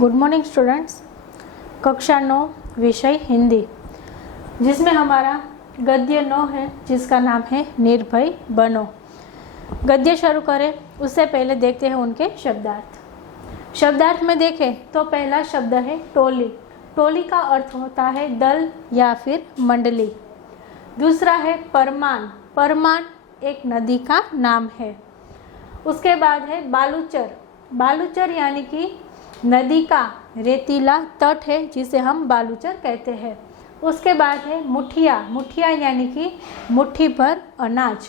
Good morning students. कक्षा 9 विषय हिंदी, जिसमें हमारा गद्य 9 है, जिसका नाम है निर्भय बनो। गद्य शुरू करें उससे पहले देखते हैं उनके शब्दार्थ। शब्दार्थ में देखें तो पहला शब्द है टोली। टोली का अर्थ होता है दल या फिर मंडली। दूसरा है परमान। परमान एक नदी का नाम है। उसके बाद है बालूचर। बालूचर यानी कि नदी का रेतीला तट है, जिसे हम बालूचर कहते हैं। उसके बाद है मुठिया। मुठिया यानी कि मुट्ठी भर अनाज।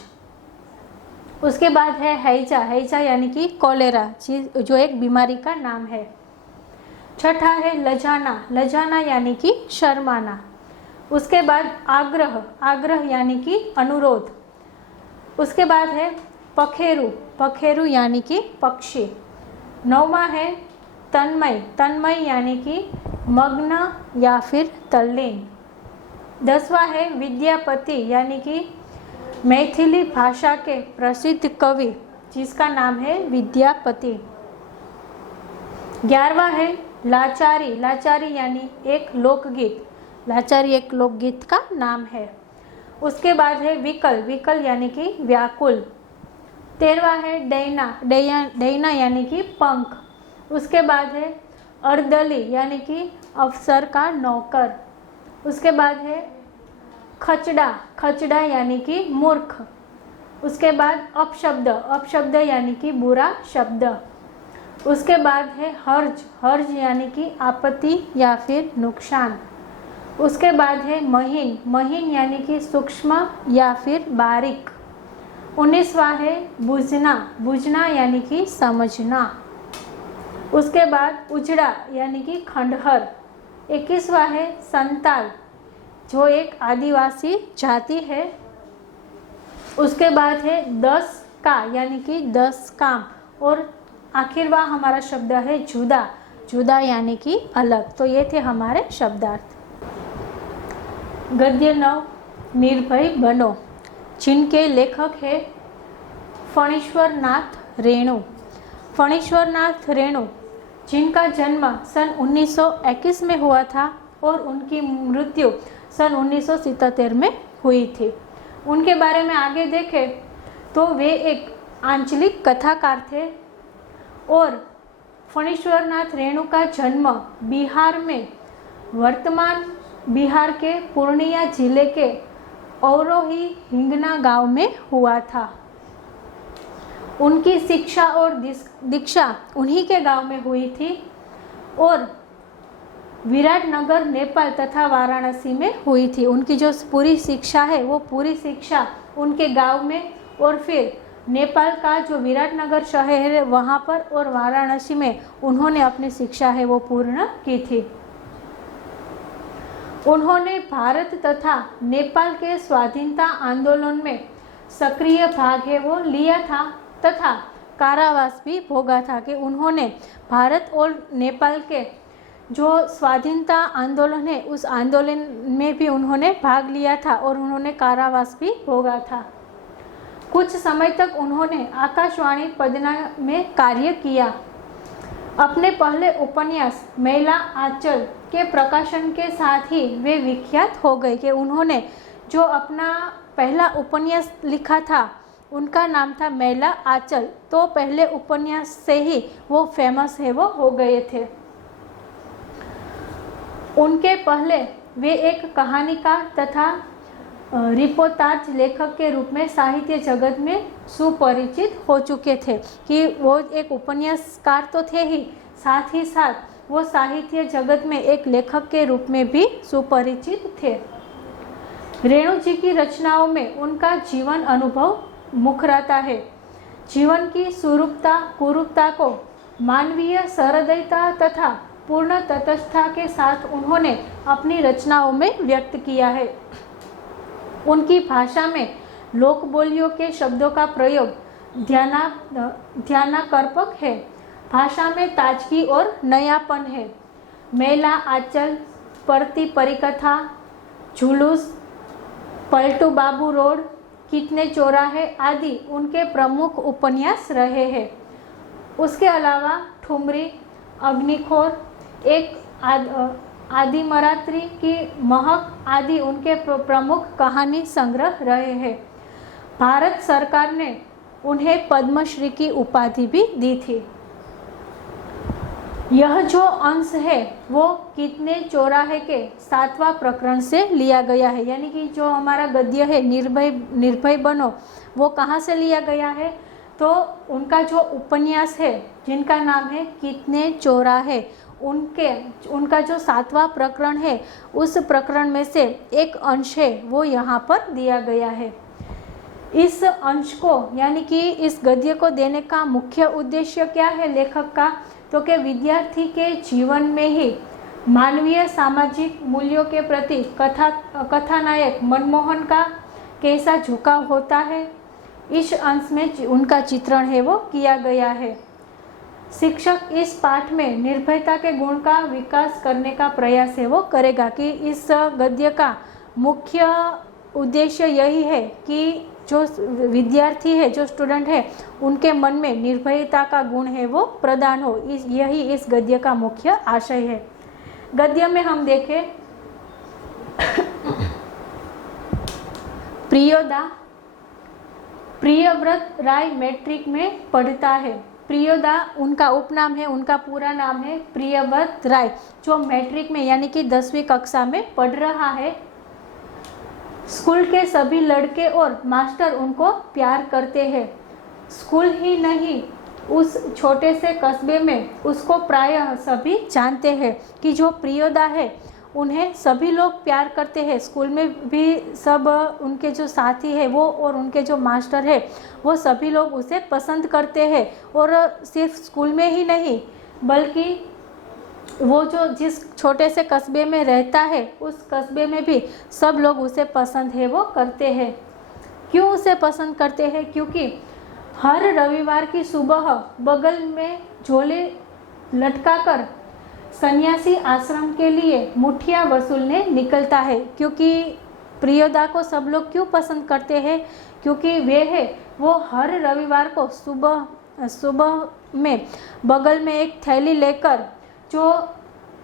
उसके बाद है हैजा। हैजा यानी कि कॉलेरा, जो एक बीमारी का नाम है। छठा है लजाना। लजाना यानी कि शर्माना। उसके बाद आग्रह। आग्रह यानी कि अनुरोध। उसके बाद है पखेरु। पखेरु यानी कि पक्षी। नौवां है तन्मय। तन्मय यानी कि मग्न या फिर तल्लीन। 10वां है विद्यापति यानी कि मैथिली भाषा के प्रसिद्ध कवि, जिसका नाम है विद्यापति। 11वां है लाचारी। लाचारी यानी एक लोकगीत। लाचारी एक लोकगीत का नाम है। उसके बाद है विकल। विकल यानी कि व्याकुल। 13वां है डैना। डैना यानी कि पंख। उसके बाद है अर्दली यानी कि अफसर का नौकर। उसके बाद है खचड़ा। खचड़ा यानी कि मूर्ख। उसके बाद अपशब्द। अपशब्द यानी कि बुरा शब्द। उसके बाद है हर्ज। हर्ज यानी कि आपत्ति या फिर नुकसान। उसके बाद है महीन। महीन यानी कि सूक्ष्म या फिर बारीक। 19वां है बुझना। बुझना यानी कि समझना। उसके बाद उजड़ा यानी कि खंडहर। 21वां है संताल, जो एक आदिवासी जाति है। उसके बाद है 10 का यानी कि 10 काम। और आखिरवां हमारा शब्द है जुदा। जुदा यानी कि अलग। तो ये थे हमारे शब्दार्थ। गद्य 9 निर्भय बनो, जिनके लेखक है फणीश्वर नाथ रेणु। फणीश्वर नाथ रेणु, जिनका जन्म सन 1921 में हुआ था और उनकी मृत्यु सन 1977 में हुई थी। उनके बारे में आगे देखें तो वे एक आंचलिक कथाकार थे। और फणीश्वर नाथ रेणु का जन्म बिहार में, वर्तमान बिहार के पूर्णिया जिले के औरोही हिंगना गांव में हुआ था। उनकी शिक्षा और दीक्षा उन्हीं के गांव में हुई थी। और विराटनगर, नेपाल तथा वाराणसी में हुई थी। उनकी जो पूरी शिक्षा है वो पूरी शिक्षा उनके गांव में, और फिर नेपाल का जो विराटनगर शहर है वहाँ पर, और वाराणसी में उन्होंने अपनी शिक्षा है वो पूर्ण की थी। उन्होंने भारत तथा नेपाल के स्वाधीनता आंदोलन में सक्रिय भाग है वो लिया था, तथा कारावास भी भोगा था। कि उन्होंने भारत और नेपाल के जो स्वाधीनता आंदोलन है उस आंदोलन में भी उन्होंने भाग लिया था, और उन्होंने कारावास भी भोगा था। कुछ समय तक उन्होंने आकाशवाणी पदना में कार्य किया। अपने पहले उपन्यास मैला आंचल के प्रकाशन के साथ ही वे विख्यात हो गए। कि उन्होंने जो अपना पहला उपन्यास लिखा था उनका नाम था मैला आंचल, तो पहले उपन्यास से ही वो फेमस है वो हो गए थे। उनके पहले वे एक कहानीकार तथा रिपोर्टाज लेखक के रूप में साहित्य जगत में सुपरिचित हो चुके थे। कि वो एक उपन्यासकार तो थे ही, साथ ही साथ वो साहित्य जगत में एक लेखक के रूप में भी सुपरिचित थे। रेणु जी की रचनाओं में उनका जीवन अनुभव मुखराता है। जीवन की सुरूपता कुरूपता को मानवीय सहृदयता तथा पूर्ण तटस्थता के साथ उन्होंने अपनी रचनाओं में व्यक्त किया है। उनकी भाषा में लोक बोलियों के शब्दों का प्रयोग ध्यानाकर्षक है। भाषा में ताजगी और नयापन है। मैला आंचल, परती परिकथा, जुलूस, पलटू बाबू रोड, कितने चौराहे आदि उनके प्रमुख उपन्यास रहे हैं। उसके अलावा ठुमरी, अग्निखोर, एक आदि मरात्री की महक आदि उनके प्रमुख कहानी संग्रह रहे हैं। भारत सरकार ने उन्हें पद्मश्री की उपाधि भी दी थी। यह जो अंश है वो कितने चौराहे के 7वां प्रकरण से लिया गया है, यानी कि जो हमारा गद्य है निर्भय बनो, वो कहाँ से लिया गया है? तो उनका जो उपन्यास है जिनका नाम है कितने चौराहे, उनका जो 7वां प्रकरण है उस प्रकरण में से एक अंश है वो यहाँ पर दिया गया है। इस अंश को यानी कि इस गद्य को देने का मुख्य उद्देश्य क्या है लेखक का? तो कि विद्यार्थी के जीवन में ही मानवीय सामाजिक मूल्यों के प्रति कथानायक मनमोहन का कैसा झुकाव होता है, इस अंश में उनका चित्रण है वो किया गया है। शिक्षक इस पाठ में निर्भयता के गुण का विकास करने का प्रयास है वो करेगा कि इस गद्य का मुख्य उद्देश्य यही है कि जो विद्यार्थी है, जो स्टूडेंट है, उनके मन में निर्भयता का गुण है वो प्रदान हो, यही इस गद्य का मुख्य आशय है। गद्य में हम देखें प्रियव्रत राय मैट्रिक में पढ़ता है। प्रियोदा उनका उपनाम है, उनका पूरा नाम है प्रियव्रत राय, जो मैट्रिक में यानी कि 10वीं कक्षा में पढ़ रहा है। स्कूल के सभी लड़के और मास्टर उनको प्यार करते हैं। स्कूल ही नहीं, उस छोटे से कस्बे में उसको प्रायः सभी जानते हैं कि जो प्रियोदा है उन्हें सभी लोग प्यार करते हैं। स्कूल में भी सब उनके जो साथी है वो और उनके जो मास्टर है वो सभी लोग उसे पसंद करते हैं। और सिर्फ स्कूल में ही नहीं बल्कि वो जो जिस छोटे से कस्बे में रहता है उस कस्बे में भी सब लोग उसे पसंद है वो करते हैं। क्यों उसे पसंद करते हैं? क्योंकि हर रविवार की सुबह बगल में झोले लटकाकर सन्यासी आश्रम के लिए मुठिया वसूलने निकलता है। क्योंकि प्रियोदा को सब लोग क्यों पसंद करते हैं? क्योंकि वो हर रविवार को सुबह में बगल में एक थैली लेकर जो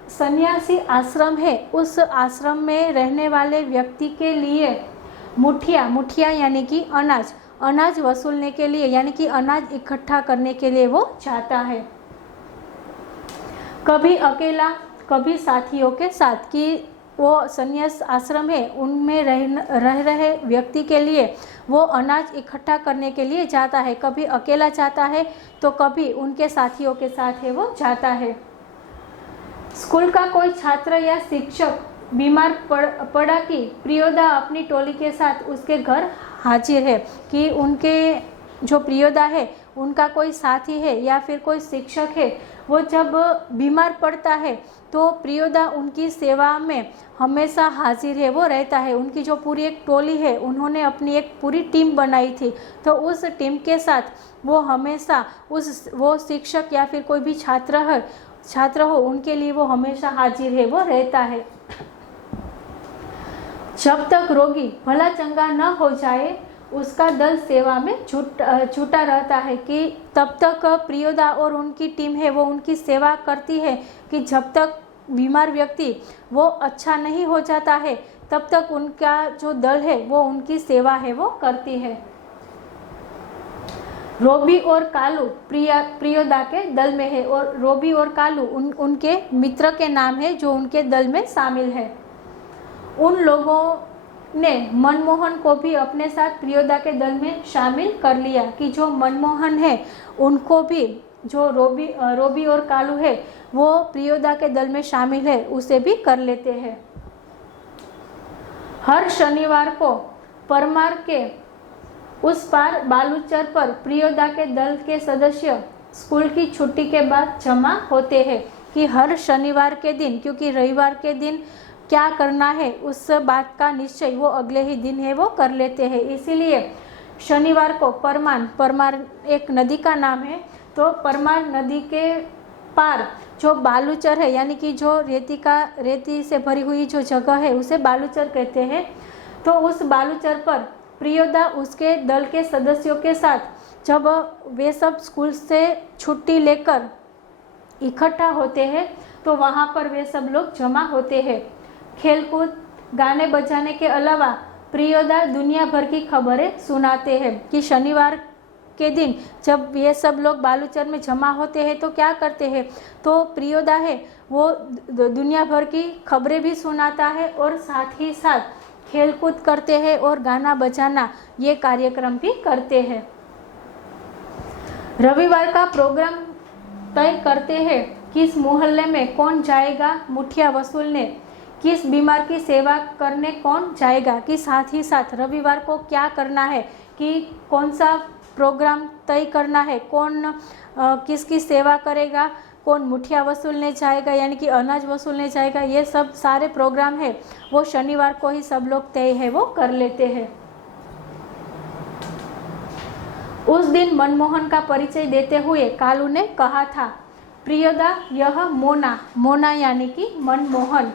सन्यासी आश्रम है उस आश्रम में रहने वाले व्यक्ति के लिए मुठिया यानी कि अनाज वसूलने के लिए यानी कि अनाज इकट्ठा करने के लिए वो जाता है। कभी अकेला कभी साथियों के साथ, कि वो सन्यास आश्रम है उनमें रह रहे व्यक्ति के लिए वो अनाज इकट्ठा करने के लिए जाता है। कभी अकेला जाता है तो कभी उनके साथियों के साथ है वो जाता है। स्कूल का कोई छात्र या शिक्षक बीमार पड़ा कि प्रियोदा अपनी टोली के साथ उसके घर हाजिर है, कि उनके जो प्रियोदा है उनका कोई साथी है या फिर कोई शिक्षक है वो जब बीमार पड़ता है तो प्रियोदा उनकी सेवा में हमेशा हाजिर है वो रहता है। उनकी जो पूरी एक टोली है उन्होंने अपनी एक पूरी टीम बनाई थी, तो उस टीम के साथ वो हमेशा वो शिक्षक या फिर कोई भी छात्र हो उनके लिए वो हमेशा हाजिर है वो रहता है। जब तक रोगी भला चंगा न हो जाए उसका दल सेवा में छूटा रहता है, कि तब तक प्रियोदा और उनकी टीम है वो उनकी सेवा करती है कि जब तक बीमार व्यक्ति वो अच्छा नहीं हो जाता है तब तक उनका जो दल है वो उनकी सेवा है वो करती है। रोबी और कालू प्रियोदा के दल में है और रोबी और कालू उनके मित्र के नाम है जो उनके दल में शामिल है। उन लोगों ने मनमोहन को भी अपने साथ प्रियोदा के दल में शामिल कर लिया, कि जो मनमोहन है उनको भी जो रोबी और कालू है वो प्रियोदा के दल में शामिल है उसे भी कर लेते हैं। हर शनिवार को परमार के उस पार बालूचर पर प्रियोदा के दल के सदस्य स्कूल की छुट्टी के बाद जमा होते हैं, कि हर शनिवार के दिन, क्योंकि रविवार के दिन क्या करना है उस बात का निश्चय वो अगले ही दिन है वो कर लेते हैं। इसीलिए शनिवार को परमार एक नदी का नाम है, तो परमार नदी के पार जो बालूचर है यानी कि जो रेती से भरी हुई जो जगह है उसे बालूचर कहते हैं। तो उस बालूचर पर प्रियोदा उसके दल के सदस्यों के साथ जब वे सब स्कूल से छुट्टी लेकर इकट्ठा होते हैं तो वहाँ पर वे सब लोग जमा होते हैं। खेलकूद, गाने बजाने के अलावा प्रियोदा दुनिया भर की खबरें सुनाते हैं कि शनिवार के दिन जब ये सब लोग बालूचर में जमा होते हैं तो क्या करते हैं। तो प्रियोदा है वो दुनिया भर की खबरें भी सुनाता है और साथ ही साथ खेलकूद करते हैं और गाना बजाना ये कार्यक्रम भी करते हैं। रविवार का प्रोग्राम तय करते हैं किस मोहल्ले में कौन जाएगा मुठिया वसूलने, किस बीमार की सेवा करने कौन जाएगा, कि साथ ही साथ रविवार को क्या करना है, कि कौन सा प्रोग्राम तय करना है, कौन किसकी सेवा करेगा, कौन मुठिया वसूलने जाएगा यानी कि अनाज वसूलने जाएगा। ये सब सारे प्रोग्राम है वो शनिवार को ही सब लोग तय है वो कर लेते हैं। उस दिन मनमोहन का परिचय देते हुए कालू ने कहा था, प्रियोदा यह मोना यानी कि मनमोहन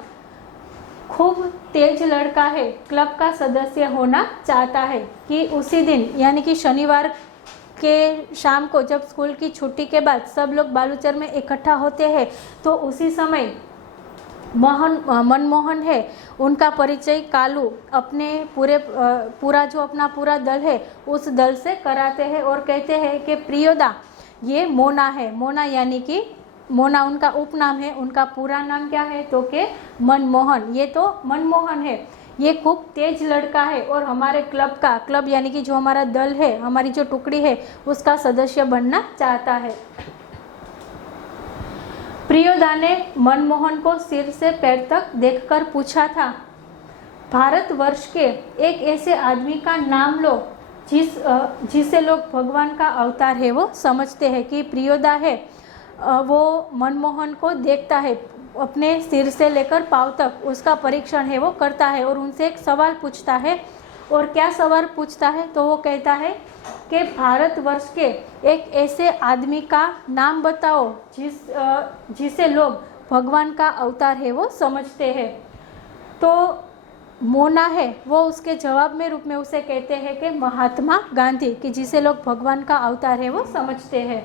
खूब तेज लड़का है, क्लब का सदस्य होना चाहता है। कि उसी दिन यानी कि शनिवार के शाम को जब स्कूल की छुट्टी के बाद सब लोग बालूचर में इकट्ठा होते हैं तो उसी समय मनमोहन है उनका परिचय कालू अपने पूरा जो अपना पूरा दल है उस दल से कराते हैं और कहते हैं कि प्रियोदा ये मोना है। मोना यानी कि मोना उनका उपनाम है, उनका पूरा नाम क्या है तो के मनमोहन। ये तो मनमोहन है, ये खूब तेज लड़का है और हमारे क्लब यानी कि जो हमारा दल है, हमारी जो टुकड़ी है उसका सदस्य बनना चाहता है। प्रियोदा ने मनमोहन को सिर से पैर तक देखकर पूछा था, भारतवर्ष के एक ऐसे आदमी का नाम लो जिसे लोग भगवान का अवतार है वो समझते हैं। कि प्रियोदा है वो मनमोहन को देखता है, अपने सिर से लेकर पांव तक उसका परीक्षण है वो करता है और उनसे एक सवाल पूछता है। और क्या सवाल पूछता है तो वो कहता है कि भारतवर्ष के एक ऐसे आदमी का नाम बताओ जिसे लोग भगवान का अवतार है वो समझते हैं। तो मोना है वो उसके जवाब में रूप में उसे कहते हैं कि महात्मा गांधी, कि जिसे लोग भगवान का अवतार है वो समझते हैं।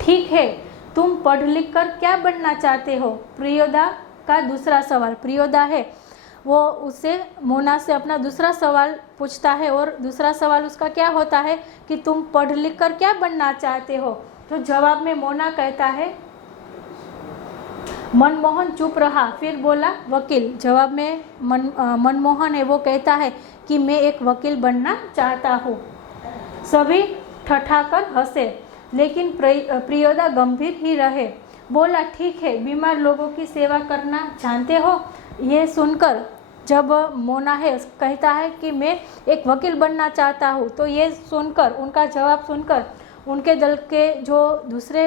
ठीक है, तुम पढ़ लिख कर क्या बनना चाहते हो? प्रियोदा का दूसरा सवाल। प्रियोदा है वो उससे मोना से अपना दूसरा सवाल पूछता है और दूसरा सवाल उसका क्या होता है कि तुम पढ़ लिख कर क्या बनना चाहते हो? तो जवाब में मोना कहता है, मनमोहन चुप रहा, फिर बोला वकील। जवाब में मनमोहन है वो कहता है कि मैं एक वकील बनना चाहता हूँ। सभी ठठाकर हंसे, लेकिन प्रियोदा गंभीर ही रहे। बोला ठीक है, बीमार लोगों की सेवा करना जानते हो? ये सुनकर जब मोना है कहता है कि मैं एक वकील बनना चाहता हूँ, तो ये सुनकर उनका जवाब सुनकर उनके दल के जो दूसरे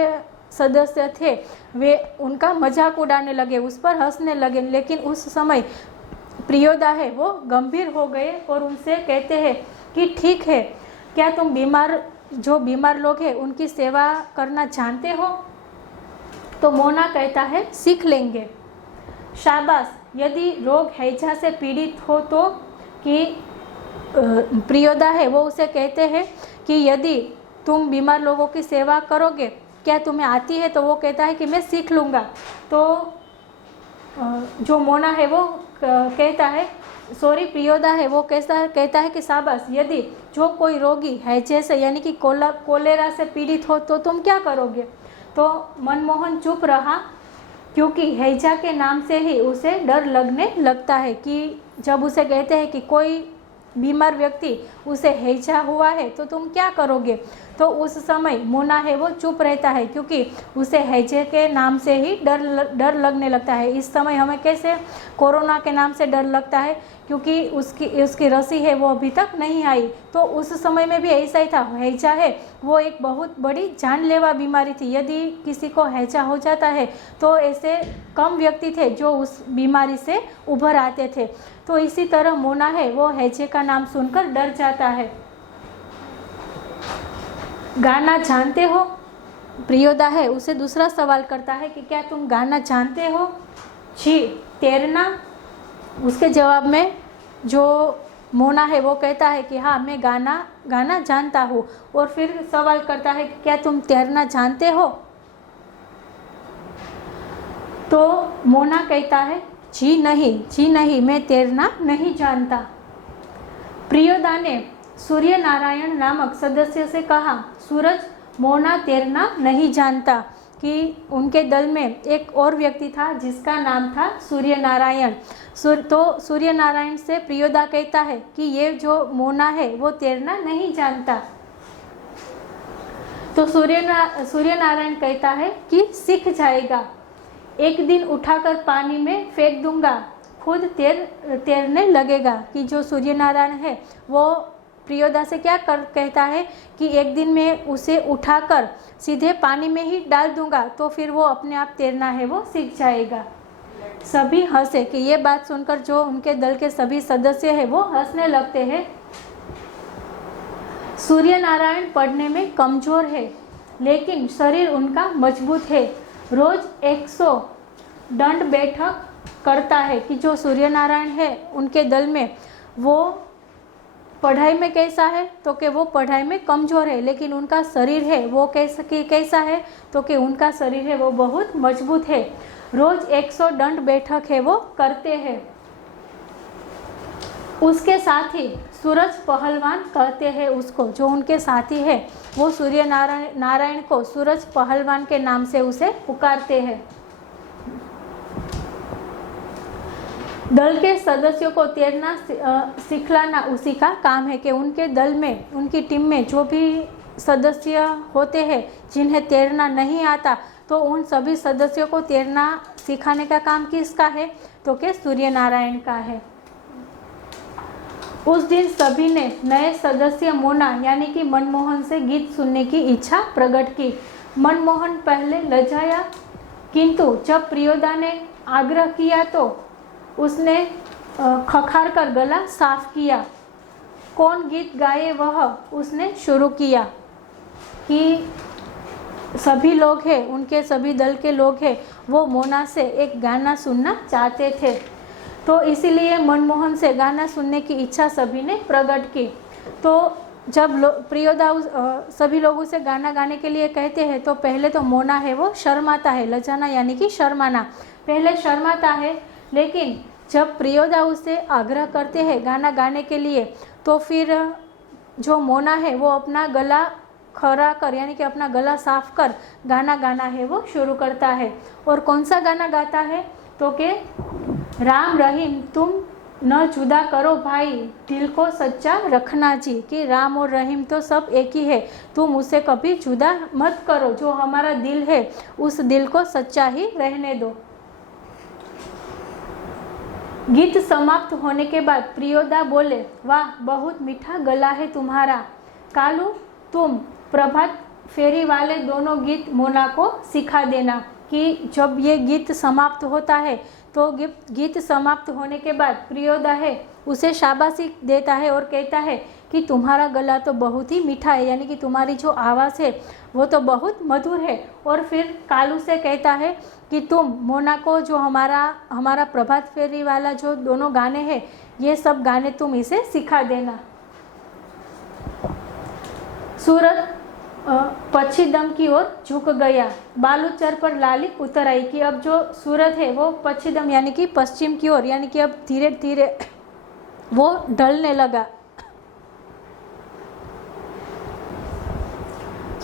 सदस्य थे वे उनका मजाक उड़ाने लगे, उस पर हंसने लगे। लेकिन उस समय प्रियोदा है वो गंभीर हो गए और उनसे कहते हैं कि ठीक है, क्या तुम जो बीमार लोग हैं उनकी सेवा करना जानते हो? तो मोना कहता है सीख लेंगे। शाबाश, यदि रोग हैजा से पीड़ित हो तो? कि प्रियोदा है वो उसे कहते हैं कि यदि तुम बीमार लोगों की सेवा करोगे क्या तुम्हें आती है? तो वो कहता है कि मैं सीख लूँगा। तो जो मोना है वो कहता है प्रियोदा है वो कहता है कि शाबाश, यदि जो कोई रोगी है जैसे यानी कि कोलेरा से पीड़ित हो तो तुम क्या करोगे? तो मनमोहन चुप रहा, क्योंकि हैजा के नाम से ही उसे डर लगने लगता है। कि जब उसे कहते हैं कि कोई बीमार व्यक्ति उसे हैजा हुआ है तो तुम क्या करोगे, तो उस समय मोना है वो चुप रहता है, क्योंकि उसे हैजे के नाम से ही डर लगने लगता है। इस समय हमें कैसे कोरोना के नाम से डर लगता है, क्योंकि उसकी रसी है वो अभी तक नहीं आई। तो उस समय में भी ऐसा ही था। हैजा है वो एक बहुत बड़ी जानलेवा बीमारी थी। यदि किसी को हैजा हो जाता है तो ऐसे कम व्यक्ति थे जो उस बीमारी से उभर आते थे। तो इसी तरह मोना है वो हैजे का नाम सुनकर डर जाता है। गाना जानते हो? प्रियोदा है उसे दूसरा सवाल करता है कि क्या तुम गाना जानते हो? जी। तैरना? उसके जवाब में जो मोना है वो कहता है कि हाँ, मैं गाना जानता हूँ। और फिर सवाल करता है कि क्या तुम तैरना जानते हो? तो मोना कहता है जी नहीं, मैं तैरना नहीं जानता। प्रियोदा ने सूर्य नारायण नामक सदस्य से कहा, सूरज, मोना तैरना नहीं जानता। कि उनके दल में एक और व्यक्ति था जिसका नाम था सूर्य नारायण। तो सूर्य नारायण से प्रियोदा कहता है कि ये जो मोना है वो तैरना नहीं जानता। तो सूर्य नारायण कहता है कि सीख जाएगा, एक दिन उठाकर पानी में फेंक दूंगा, खुद तैरने लगेगा। कि जो सूर्य नारायण है वो प्रियोदा से क्या कहता है कि एक दिन में उसे उठाकर सीधे पानी में ही डाल दूंगा तो फिर वो अपने आप तैरना है वो सीख जाएगा। सभी हंसे कि ये बात सुनकर जो उनके दल के सभी सदस्य हैं वो हंसने लगते हैं। सूर्य नारायण पढ़ने में कमजोर है लेकिन शरीर उनका मजबूत है, रोज 100 दंड बैठक करता है। कि जो सूर्य नारायण है उनके दल में वो पढ़ाई में कैसा है तो कि वो पढ़ाई में कमज़ोर है, लेकिन उनका शरीर है वो कैसा है तो कि उनका शरीर है वो बहुत मजबूत है। रोज 100 दंड बैठक है वो करते हैं। उसके साथ ही सूरज पहलवान कहते हैं उसको, जो उनके साथी है वो सूर्य नारायण को सूरज पहलवान के नाम से उसे पुकारते हैं। दल के सदस्यों को तैरना सिखलाना उसी का काम है। कि उनके दल में, उनकी टीम में जो भी सदस्य होते हैं जिन्हें तैरना नहीं आता तो उन सभी सदस्यों को तैरना सिखाने का काम किसका है तो कि सूर्य नारायण का है। उस दिन सभी ने नए सदस्य मोना यानी कि मनमोहन से गीत सुनने की इच्छा प्रकट की। मनमोहन पहले लजाया, किंतु जब प्रियोदा ने आग्रह किया तो उसने खखार कर गला साफ किया। कौन गीत गाए वह उसने शुरू किया। कि सभी लोग हैं, उनके सभी दल के लोग हैं, वो मोना से एक गाना सुनना चाहते थे, तो इसीलिए मनमोहन से गाना सुनने की इच्छा सभी ने प्रकट की। तो जब प्रियोदा सभी लोगों से गाना गाने के लिए कहते हैं तो पहले तो मोना है वो शर्माता है, लजाना यानी कि शर्माना, पहले शर्माता है। लेकिन जब प्रियोदा उससे आग्रह करते हैं गाना गाने के लिए तो फिर जो मोना है वो अपना गला खरा कर यानी कि अपना गला साफ कर गाना गाना है वो शुरू करता है। और कौन सा गाना गाता है तो कि राम रहीम तुम न जुदा करो भाई, दिल को सच्चा रखना जी। कि राम और रहीम तो सब एक ही है, तुम उसे कभी जुदा मत करो, जो हमारा दिल है उस दिल को सच्चा ही रहने दो। गीत समाप्त होने के बाद प्रियोदा बोले, वाह बहुत मीठा गला है तुम्हारा, कालू तुम प्रभात फेरी वाले दोनों गीत मोना को सिखा देना। कि जब ये गीत समाप्त होता है तो गीत समाप्त होने के बाद प्रियोदा है उसे शाबाशी देता है और कहता है कि तुम्हारा गला तो बहुत ही मीठा है, यानी कि तुम्हारी जो आवाज़ है वो तो बहुत मधुर है। और फिर कालू से कहता है कि तुम मोना को जो हमारा प्रभात फेरी वाला जो दोनों गाने हैं ये सब गाने तुम इसे सिखा देना। सूरज पश्चिम की ओर झुक गया, बालूचर पर लाली उतर आई। कि अब जो सूरज है वो पश्चिम यानी कि पश्चिम की ओर, यानी कि अब धीरे धीरे वो ढलने लगा।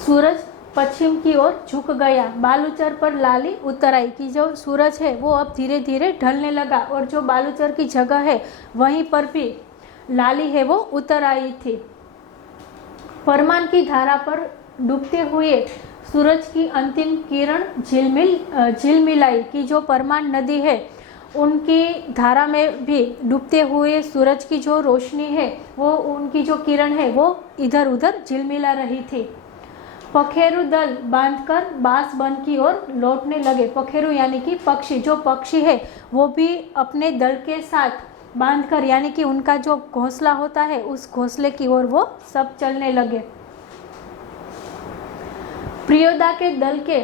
सूरज पश्चिम की ओर झुक गया, बालूचर पर लाली उतर आई। कि जो सूरज है वो अब धीरे धीरे ढलने लगा और जो बालूचर की जगह है वहीं पर भी लाली है वो उतर आई थी। परमान की धारा पर डूबते हुए सूरज की अंतिम किरण झिलमिलाई। कि जो परमान नदी है उनकी धारा में भी डूबते हुए सूरज की जो रोशनी है वो उनकी जो किरण है वो इधर उधर झिलमिला रही थी। पखेरु दल बांधकर बांसबन की ओर लौटने लगे। पखेरु यानी कि पक्षी, जो पक्षी है वो भी अपने दल के साथ बांधकर यानी कि उनका जो घोंसला होता है उस घोंसले की ओर वो सब चलने लगे। प्रियोदा के दल के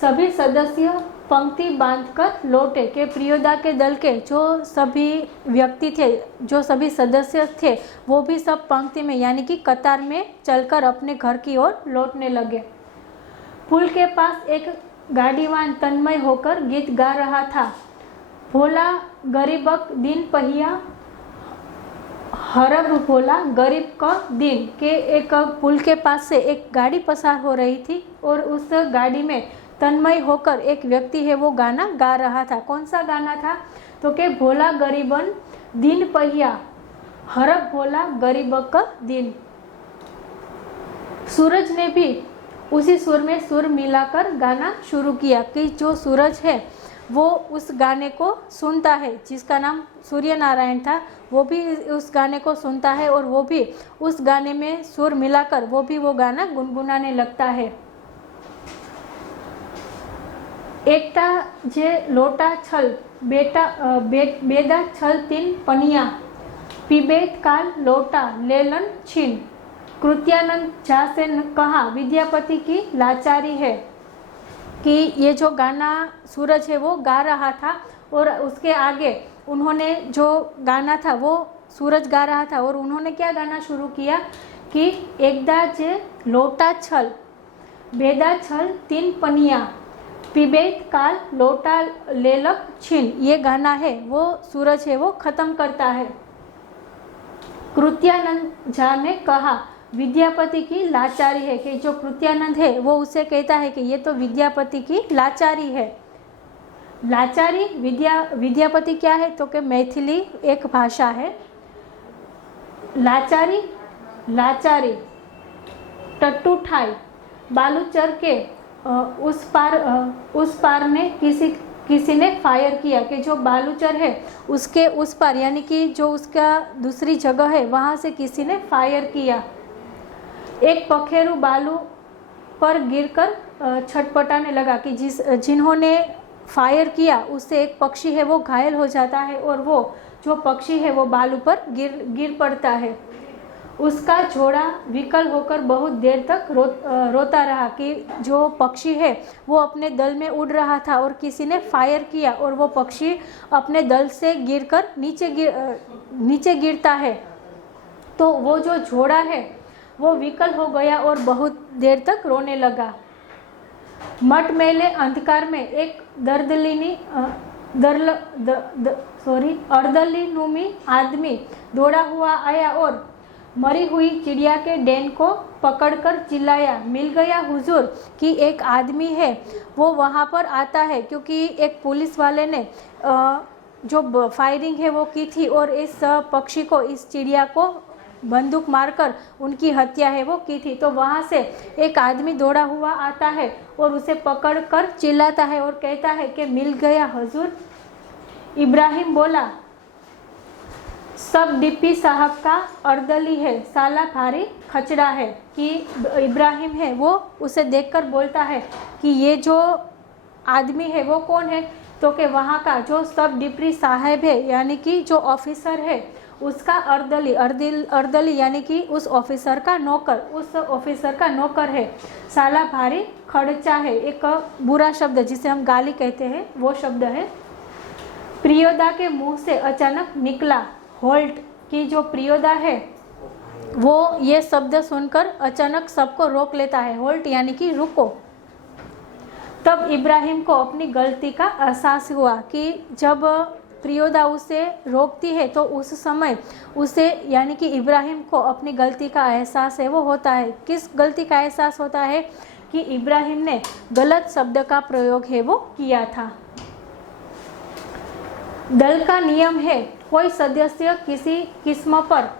सभी सदस्य पंक्ति बांधकर लौटे। के प्रियोदा के दल के जो सभी व्यक्ति थे, जो सभी सदस्य थे वो भी सब पंक्ति में यानी कि कतार में चलकर अपने घर की ओर लौटने लगे। पुल के पास एक गाड़ीवान तन्मय होकर गीत गा रहा था। भोला गरीबक दिन पहिया हरब भोला गरीब का दिन के एक पुल के पास से एक गाड़ी पसार हो रही थी और उस गाड़ी में तन्मय होकर एक व्यक्ति है वो गाना गा रहा था। कौन सा गाना था? तो के भोला गरीबन दिन पहिया हरब भोला गरीब का दिन। सूरज ने भी उसी सुर में सुर मिलाकर गाना शुरू किया कि जो सूरज है वो उस गाने को सुनता है, जिसका नाम सूर्य नारायण था, वो भी उस गाने को सुनता है और वो भी उस गाने में सुर मिलाकर वो भी वो गाना गुनगुनाने लगता है। एकता जे लोटा छल बेदा छल तीन पनिया पीबेत काल लोटा लेलन छीन। कृत्यानंद झा से कहा विद्यापति की लाचारी है कि ये जो गाना सूरज है वो गा रहा था और उसके आगे उन्होंने जो गाना था वो सूरज गा रहा था और उन्होंने क्या गाना शुरू किया कि एकदा जे लोटा छल बेदा छल तीन पनिया पीबेत काल लोटा लेलक छीन। ये गाना है वो सूरज है वो खत्म करता है। कृत्यानंद झा ने कहा विद्यापति की लाचारी है कि जो कृत्यानंद है वो उसे कहता है कि ये तो विद्यापति की लाचारी है। लाचारी विद्यापति क्या है? तो कि मैथिली एक भाषा है। लाचारी लाचारी टट्टू ठाई बालूचर के उस पार ने किसी ने फायर किया कि जो बालूचर है उसके उस पार यानी कि जो उसका दूसरी जगह है वहाँ से किसी ने फायर किया। एक पखेरु बालू पर गिरकर छटपटाने लगा कि जिन्होंने फायर किया उससे एक पक्षी है वो घायल हो जाता है और वो जो पक्षी है वो बालू पर गिर पड़ता है। उसका जोड़ा विकल होकर बहुत देर तक रोता रहा कि जो पक्षी है वो अपने दल में उड़ रहा था और किसी ने फायर किया और वो पक्षी अपने दल से गिरकर नीचे गिरता है। तो वो जो जोड़ा है वो विकल हो गया और बहुत देर तक रोने लगा। मटमैले अंधकार में एक अर्दलीनुमी आदमी दौड़ा हुआ आया और मरी हुई चिड़िया के डेन को पकड़कर चिल्लाया, मिल गया हुजूर कि एक आदमी है वो वहाँ पर आता है, क्योंकि एक पुलिस वाले ने जो फायरिंग है वो की थी और इस पक्षी को, इस चिड़िया को बंदूक मारकर उनकी हत्या है वो की थी। तो वहाँ से एक आदमी दौड़ा हुआ आता है और उसे पकड़कर चिल्लाता है और कहता है कि मिल गया हुजूर। इब्राहिम बोला, सब डिप्टी साहब का अर्दली है, साला भारी खचड़ा है। कि इब्राहिम है वो उसे देखकर बोलता है कि ये जो आदमी है वो कौन है? तो कि वहाँ का जो सब डिप्टी साहब है यानी कि जो ऑफिसर है उसका अर्दली यानी कि उस ऑफिसर का नौकर है। साला भारी खड़चा है, एक बुरा शब्द जिसे हम गाली कहते हैं वो शब्द है। प्रियोदा के मुंह से अचानक निकला होल्ट। की जो प्रियोदा है वो ये शब्द सुनकर अचानक सबको रोक लेता है। होल्ट यानी कि रुको। तब इब्राहिम को अपनी गलती का एहसास हुआ कि जब प्रियोदा उसे रोकती है तो उस समय उसे यानी कि इब्राहिम को अपनी गलती का एहसास है वो होता है। किस गलती का एहसास होता है? कि इब्राहिम ने गलत शब्द का प्रयोग है वो किया था। दल का नियम है कोई सदस्य किसी किस्म पर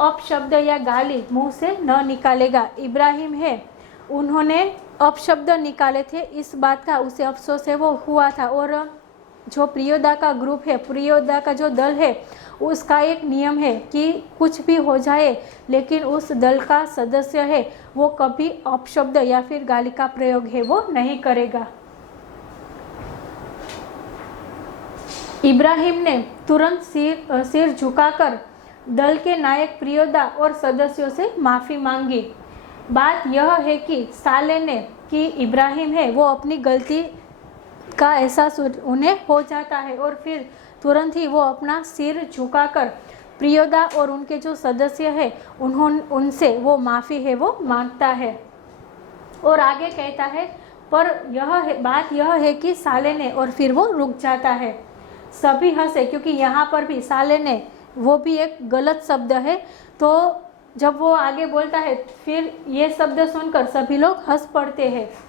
अपशब्द या गाली मुंह से न निकालेगा। इब्राहिम है उन्होंने अपशब्द निकाले थे, इस बात का उसे अफसोस है वो हुआ था। और जो प्रियोदा का ग्रुप है, प्रियोदा का जो दल है उसका एक नियम है कि कुछ भी हो जाए लेकिन उस दल का सदस्य है वो कभी अपशब्द या फिर गाली का प्रयोग है वो नहीं करेगा। इब्राहिम ने तुरंत सिर झुकाकर दल के नायक प्रियोदा और सदस्यों से माफ़ी मांगी। बात यह है कि साले ने कि इब्राहिम है वो अपनी गलती का एहसास उन्हें हो जाता है और फिर तुरंत ही वो अपना सिर झुकाकर प्रियोदा और उनके जो सदस्य है उनसे वो माफ़ी है वो मांगता है। और आगे कहता है, पर बात यह है कि साले ने, और फिर वो रुक जाता है। सभी हंसे, क्योंकि यहाँ पर भी साले ने वो भी एक गलत शब्द है। तो जब वो आगे बोलता है फिर ये शब्द सुनकर सभी लोग हंस पड़ते हैं।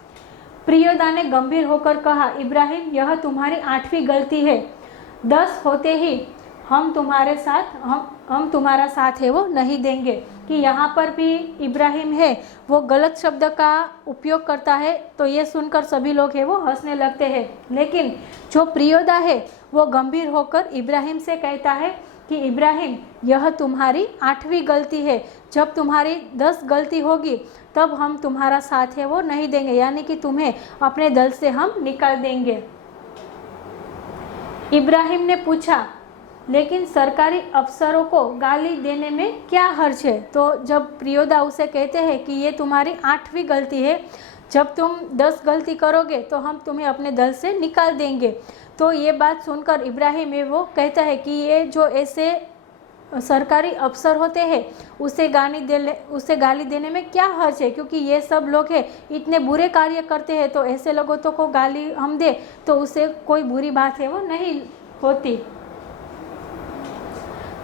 प्रियोदा ने गंभीर होकर कहा, इब्राहिम यह तुम्हारी 8वीं गलती है। 10 होते ही हम तुम्हारा साथ है वो नहीं देंगे। कि यहाँ पर भी इब्राहिम है वो गलत शब्द का उपयोग करता है, तो ये सुनकर सभी लोग है वो हंसने लगते हैं। लेकिन जो प्रियोदा है वो गंभीर होकर इब्राहिम से कहता है कि इब्राहिम यह तुम्हारी 8वीं गलती है। जब तुम्हारी 10 गलती होगी तब हम तुम्हारा साथ है वो नहीं देंगे, यानी कि तुम्हें अपने दल से हम निकाल देंगे। इब्राहिम ने पूछा, लेकिन सरकारी अफसरों को गाली देने में क्या हर्ज है? तो जब प्रियोदा उसे कहते हैं कि ये तुम्हारी 8वीं गलती है, जब तुम 10 गलती करोगे तो हम तुम्हें अपने दल से निकाल देंगे। तो ये बात सुनकर इब्राहिम वो कहता है कि ये जो ऐसे सरकारी अफसर होते हैं उसे गाली देने में क्या हर्ज है, क्योंकि ये सब लोग हैं इतने बुरे कार्य करते हैं, तो ऐसे लोगों तो को गाली हम दे तो उससे कोई बुरी बात है वो नहीं होती।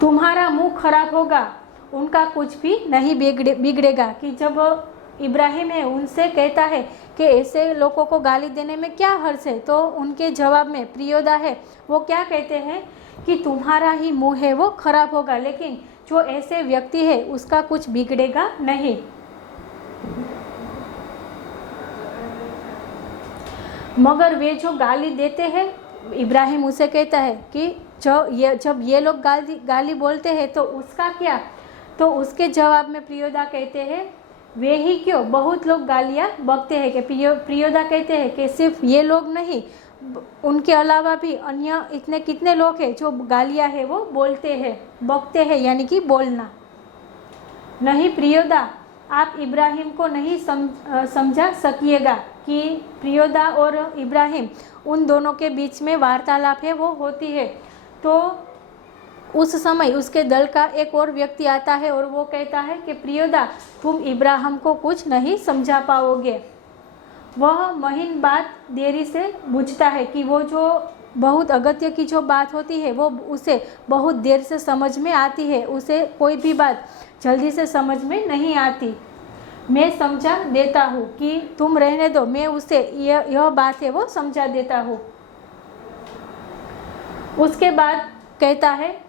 तुम्हारा मुंह खराब होगा, उनका कुछ भी नहीं बिगड़ेगा। कि जब इब्राहिम है उनसे कहता है कि ऐसे लोगों को गाली देने में क्या हर्ज है, तो उनके जवाब में प्रियोदा है वो क्या कहते हैं कि तुम्हारा ही मुंह है वो खराब होगा, लेकिन जो ऐसे व्यक्ति है उसका कुछ बिगड़ेगा नहीं। मगर वे जो गाली देते हैं, इब्राहिम उसे कहता है कि जब ये लोग गाली बोलते हैं तो उसका क्या? तो उसके जवाब में प्रियोदा कहते हैं, वे ही क्यों, बहुत लोग गालियाँ बकते हैं। कि प्रियोदा कहते हैं कि सिर्फ ये लोग नहीं, उनके अलावा भी अन्य इतने कितने लोग हैं जो गालियाँ है वो बोलते हैं, बकते हैं, यानी कि बोलना। नहीं प्रियोदा, आप इब्राहिम को नहीं समझा सकिएगा। कि प्रियोदा और इब्राहिम उन दोनों के बीच में वार्तालाप है वो होती है। तो उस समय उसके दल का एक और व्यक्ति आता है और वो कहता है कि प्रियोदा, तुम इब्राहिम को कुछ नहीं समझा पाओगे। वह महीन बात देरी से बुझता है। कि वो जो बहुत अगत्य की जो बात होती है वो उसे बहुत देर से समझ में आती है, उसे कोई भी बात जल्दी से समझ में नहीं आती। मैं समझा देता हूँ, कि तुम रहने दो, मैं उसे यह बात है वो समझा देता हूँ। उसके बाद कहता है,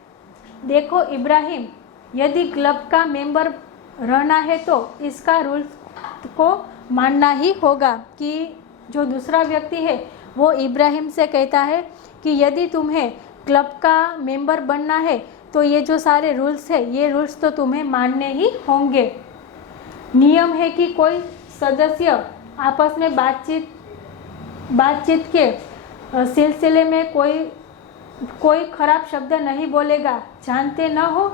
देखो इब्राहिम, यदि क्लब का मेंबर रहना है तो इसका रूल्स को मानना ही होगा। कि जो दूसरा व्यक्ति है वो इब्राहिम से कहता है कि यदि तुम्हें क्लब का मेंबर बनना है तो ये जो सारे रूल्स है ये रूल्स तो तुम्हें मानने ही होंगे। नियम है कि कोई सदस्य आपस में बातचीत के सिलसिले में कोई खराब शब्द नहीं बोलेगा। जानते न हो,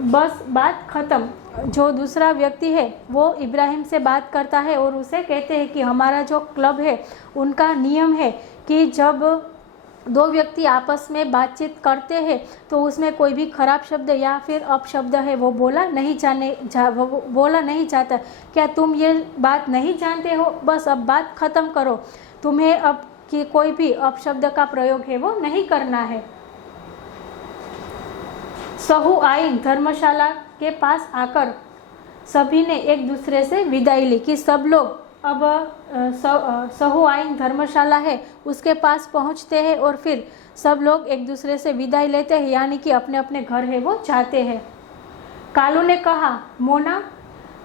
बस बात ख़त्म। जो दूसरा व्यक्ति है वो इब्राहिम से बात करता है और उसे कहते हैं कि हमारा जो क्लब है उनका नियम है कि जब दो व्यक्ति आपस में बातचीत करते हैं तो उसमें कोई भी खराब शब्द या फिर अपशब्द है वो बोला नहीं जाता। क्या तुम ये बात नहीं जानते हो? बस अब बात ख़त्म करो, तुम्हें अब कि कोई भी अपशब्द का प्रयोग है वो नहीं करना है। सहु आइन धर्मशाला के पास आकर सभी ने एक दूसरे से विदाई ली। कि सब लोग अब सहु आइन धर्मशाला है उसके पास पहुंचते हैं और फिर सब लोग एक दूसरे से विदाई लेते हैं, यानी कि अपने अपने घर है वो जाते हैं। कालू ने कहा, मोना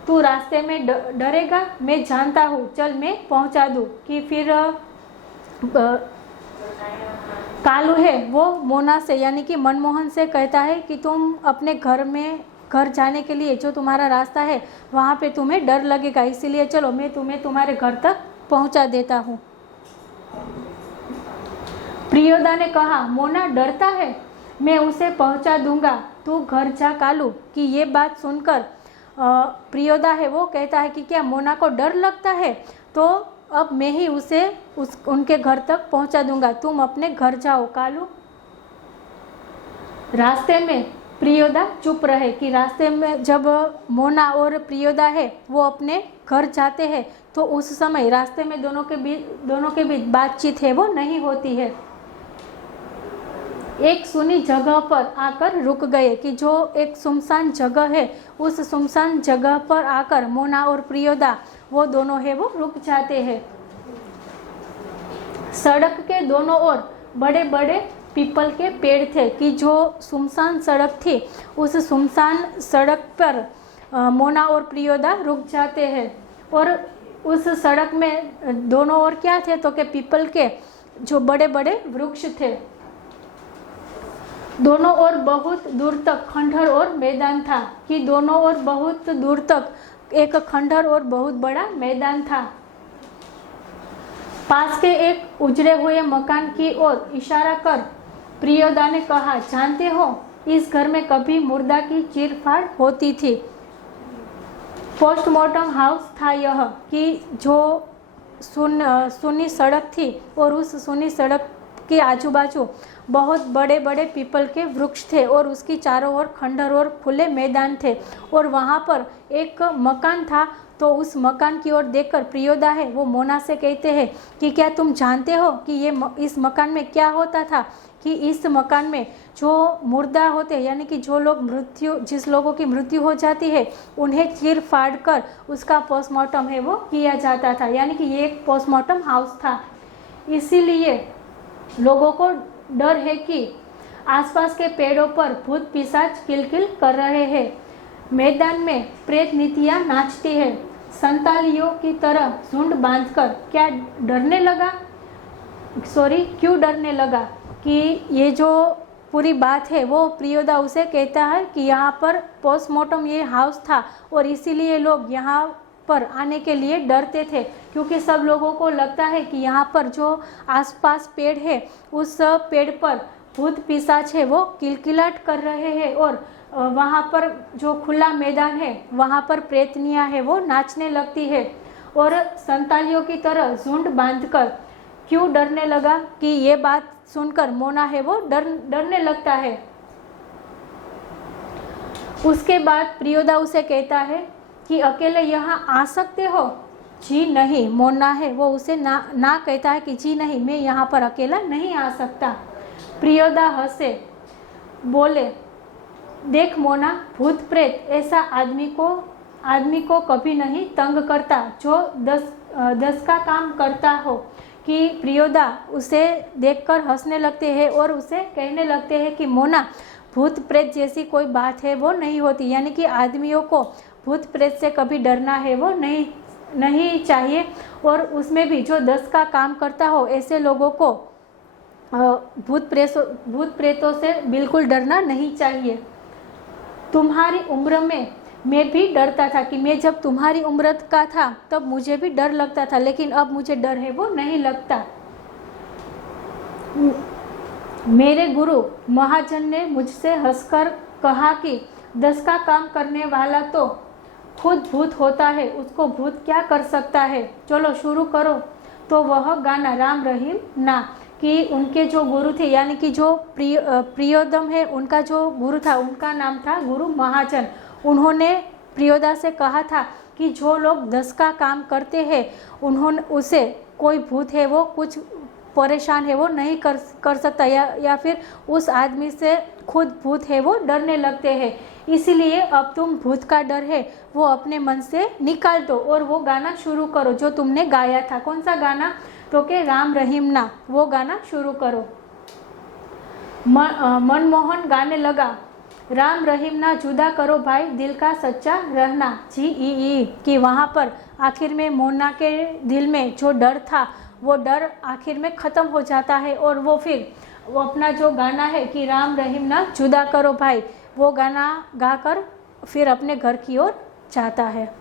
तू रास्ते में डरेगा, मैं जानता हूँ, चल मैं पहुँचा दूँ। कि फिर कालू है वो मोना से यानी कि मनमोहन से कहता है कि तुम अपने घर जाने के लिए जो तुम्हारा रास्ता है वहाँ पे तुम्हें डर लगेगा, इसीलिए चलो मैं तुम्हें तुम्हारे घर तक पहुँचा देता हूँ। प्रियोदा ने कहा, मोना डरता है, मैं उसे पहुँचा दूंगा, तू घर जा कालू। कि ये बात सुनकर प्रियोदा है वो कहता है कि क्या मोना को डर लगता है, तो अब मैं ही उसे उनके घर तक पहुँचा दूंगा, तुम अपने घर जाओ कालू। रास्ते में प्रियोदा चुप रहे, कि रास्ते में जब मोना और प्रियोदा है वो अपने घर जाते हैं तो उस समय रास्ते में दोनों के बीच बातचीत है वो नहीं होती है। एक सुनी जगह पर आकर रुक गए, कि जो एक सुनसान जगह है उस सुनसान जगह पर आकर मोना और प्रियोदा वो दोनों है वो रुक जाते हैं। सड़क के दोनों ओर बड़े बड़े पीपल के पेड़ थे, कि जो सुनसान सड़क थी उस सुनसान सड़क पर मोना और प्रियोदा रुक जाते हैं। और उस सड़क में दोनों ओर क्या थे तो के पीपल के जो बड़े बड़े वृक्ष थे। दोनों ओर बहुत दूर तक खंडहर और मैदान था, कि दोनों ओर बहुत दूर तक एक खंडहर और बहुत बड़ा मैदान था। पास के एक उजड़े हुए मकान की ओर इशारा कर प्रियोदा ने कहा, जानते हो इस घर में कभी मुर्दा की चीरफाड़ होती थी। पोस्टमार्टम हाउस था यह, कि जो सुनी सड़क थी और उस सुनी सड़क के आजू बाजू बहुत बड़े बड़े पीपल के वृक्ष थे और उसकी चारों ओर खंडहर और खुले मैदान थे और वहाँ पर एक मकान था। तो उस मकान की ओर देखकर प्रियोदा है वो मोना से कहते हैं कि क्या तुम जानते हो कि इस मकान में क्या होता था, कि इस मकान में जो मुर्दा होते यानी कि जो लोग जिस लोगों की मृत्यु हो जाती है उन्हें चीर फाड़ कर उसका पोस्टमार्टम है वो किया जाता था, यानी कि ये एक पोस्टमार्टम हाउस था। इसीलिए लोगों को डर है कि आसपास के पेड़ों पर भूत पिशाच किलकिल कर रहे हैं। मैदान में प्रेत नीतियाँ नाचती है। संतालियों की तरह झुंड बांधकर क्यों डरने लगा, कि ये जो पूरी बात है वो प्रियोदा उसे कहता है कि यहाँ पर पोस्टमार्टम ये हाउस था और इसीलिए लोग यहाँ पर आने के लिए डरते थे, क्योंकि सब लोगों को लगता है कि यहाँ पर जो आसपास पेड़ है उस पेड़ पर भूत पिशाच है वो किलकिलाट कर रहे हैं और वहाँ पर जो खुला मैदान है वहाँ पर प्रेतनियाँ है वो नाचने लगती है। और संतालियों की तरह झुंड बांधकर क्यों डरने लगा, कि ये बात सुनकर मोना है वो डरने लगता है। उसके बाद प्रियोदा उसे कहता है कि अकेले यहाँ आ सकते हो। जी नहीं, मोना है वो उसे ना कहता है कि जी नहीं, मैं यहाँ पर अकेला नहीं आ सकता। प्रियोदा हंसे बोले, देख मोना, भूत प्रेत ऐसा आदमी को कभी नहीं तंग करता जो दस का काम करता हो। कि प्रियोदा उसे देखकर हंसने लगते हैं और उसे कहने लगते हैं कि मोना, भूत प्रेत जैसी कोई बात है वो नहीं होती, यानी कि आदमियों को भूत प्रेत से कभी डरना है वो नहीं चाहिए, और उसमें भी जो 10 का काम करता हो ऐसे लोगों को भूत प्रेतों से बिल्कुल डरना नहीं चाहिए। तुम्हारी उम्र में मैं भी डरता था, कि मैं जब तुम्हारी उम्र का था तब मुझे भी डर लगता था, लेकिन अब मुझे डर है वो नहीं लगता। मेरे गुरु महाजन ने मुझसे हंसकर कहा कि 10 का काम करने वाला तो खुद भूत होता है, उसको भूत क्या कर सकता है, चलो शुरू करो। तो वह गाना राम रहीम ना, कि उनके जो गुरु थे यानी कि जो प्रियोदम है उनका जो गुरु था उनका नाम था गुरु महाजन। उन्होंने प्रियोदा से कहा था कि जो लोग 10 का काम करते हैं उन्होंने उसे कोई भूत है वो कुछ परेशान है वो नहीं कर सकता, या फिर उस आदमी से खुद भूत है वो डरने लगते हैं। इसीलिए अब तुम भूत का डर है वो अपने मन से निकाल दो और वो गाना शुरू करो जो तुमने गाया था। कौन सा गाना, तो के राम रहीम ना, वो गाना शुरू करो। मनमोहन गाने लगा, राम रहीम ना जुदा करो भाई, दिल का सच्चा रहना जी। कि वहाँ पर आखिर में मोना के दिल में जो डर था वो डर आखिर में ख़त्म हो जाता है और वो अपना जो गाना है कि राम रहीम ना जुदा करो भाई, वो गाना गाकर फिर अपने घर की ओर जाता है।